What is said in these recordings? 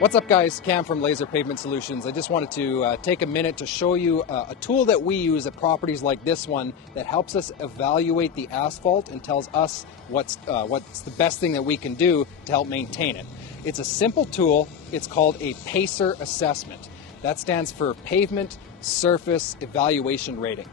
What's up guys, Cam from Laser Pavement Solutions. I just wanted to take a minute to show you a tool that we use at properties like this one that helps us evaluate the asphalt and tells us what's the best thing that we can do to help maintain it. It's a simple tool. It's called a PACER assessment. That stands for Pavement Surface Evaluation Rating.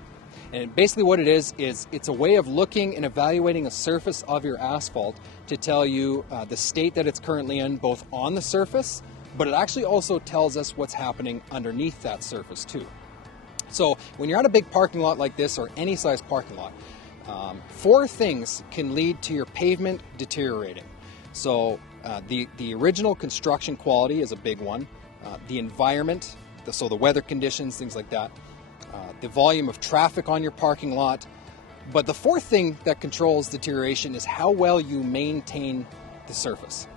And basically what it is it's a way of looking and evaluating a surface of your asphalt to tell you the state that it's currently in, both on the surface, but it actually also tells us what's happening underneath that surface too. So when you're at a big parking lot like this, or any size parking lot, four things can lead to your pavement deteriorating. So the original construction quality is a big one, the environment, so the weather conditions, things like that, the volume of traffic on your parking lot. But the fourth thing that controls deterioration is how well you maintain the surface.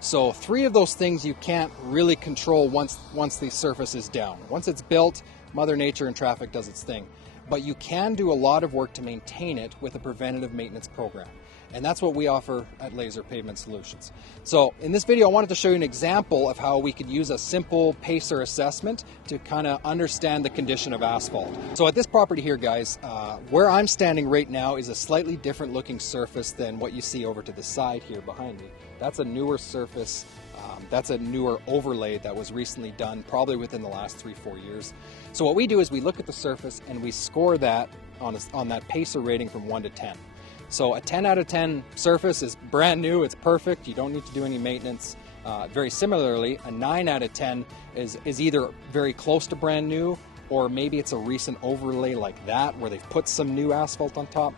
So three of those things you can't really control once the surface is down. Once it's built, Mother Nature and traffic does its thing. But you can do a lot of work to maintain it with a preventative maintenance program. And that's what we offer at Laser Pavement Solutions. So in this video, I wanted to show you an example of how we could use a simple PACER assessment to kind of understand the condition of asphalt. So at this property here, guys, where I'm standing right now is a slightly different looking surface than what you see over to the side here behind me. That's a newer surface. That's a newer overlay that was recently done, probably within the last 3-4 years. So what we do is we look at the surface and we score that on that PACER rating from 1 to 10. So a 10 out of 10 surface is brand new, it's perfect, you don't need to do any maintenance. Very similarly, a 9 out of 10 is either very close to brand new, or maybe it's a recent overlay like that where they've put some new asphalt on top.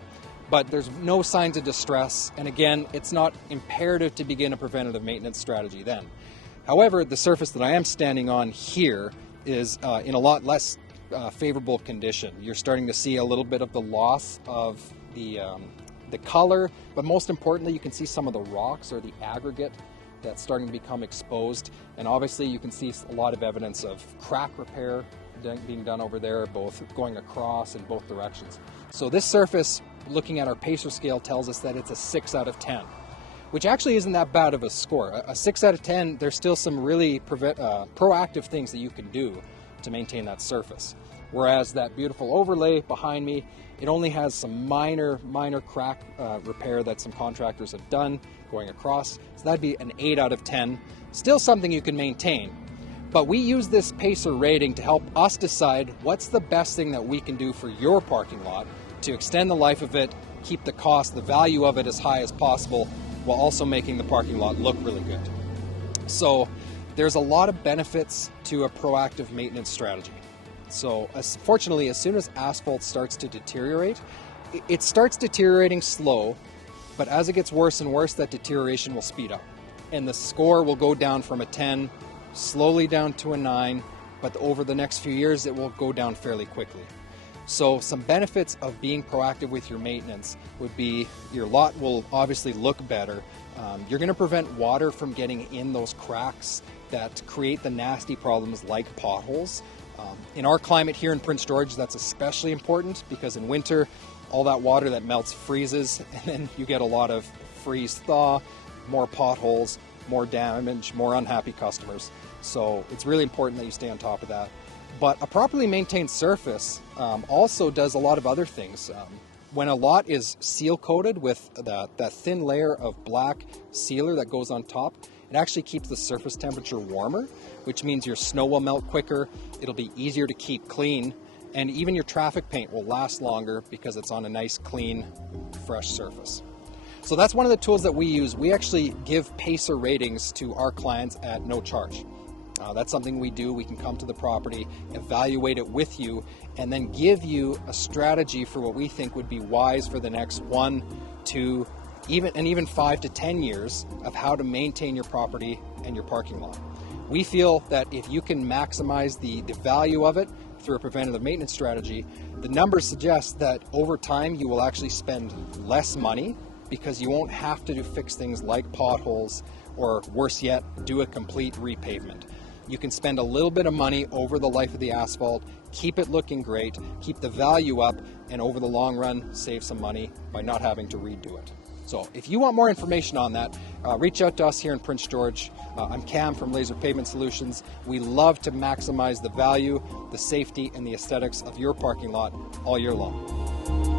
But there's no signs of distress, and again, it's not imperative to begin a preventative maintenance strategy then. However, the surface that I am standing on here is in a lot less favorable condition. You're starting to see a little bit of the loss of the color, but most importantly, you can see some of the rocks or the aggregate that's starting to become exposed. And obviously you can see a lot of evidence of crack repair being done over there, both going across in both directions. So this surface, looking at our PACER scale, tells us that it's a 6 out of 10, which actually isn't that bad of a score. A 6 out of 10, there's still some really proactive things that you can do to maintain that surface. Whereas that beautiful overlay behind me, it only has some minor crack repair that some contractors have done going across. So that'd be an 8 out of 10. Still something you can maintain. But we use this PACER rating to help us decide what's the best thing that we can do for your parking lot to extend the life of it, keep the cost, the value of it as high as possible, while also making the parking lot look really good. So there's a lot of benefits to a proactive maintenance strategy. So fortunately, as soon as asphalt starts to deteriorate, it starts deteriorating slow, but as it gets worse and worse, that deterioration will speed up. And the score will go down from a 10, slowly down to a 9, but over the next few years, it will go down fairly quickly. So some benefits of being proactive with your maintenance would be your lot will obviously look better. You're going to prevent water from getting in those cracks that create the nasty problems like potholes. In our climate here in Prince George, that's especially important because in winter, all that water that melts freezes, and then you get a lot of freeze-thaw, more potholes, more damage, more unhappy customers. So it's really important that you stay on top of that. But a properly maintained surface also does a lot of other things. When a lot is seal coated with that thin layer of black sealer that goes on top, it actually keeps the surface temperature warmer, which means your snow will melt quicker, it'll be easier to keep clean, and even your traffic paint will last longer because it's on a nice, clean, fresh surface. So that's one of the tools that we use. We actually give PACER ratings to our clients at no charge. That's something we do. We can come to the property, evaluate it with you, and then give you a strategy for what we think would be wise for the next 1, 2, even 5 to 10 years of how to maintain your property and your parking lot. We feel that if you can maximize the value of it through a preventative maintenance strategy, the numbers suggest that over time you will actually spend less money because you won't have to fix things like potholes, or worse yet, do a complete repavement. You can spend a little bit of money over the life of the asphalt, keep it looking great, keep the value up, and over the long run, save some money by not having to redo it. So if you want more information on that, reach out to us here in Prince George. I'm Cam from Laser Pavement Solutions. We love to maximize the value, the safety, and the aesthetics of your parking lot all year long.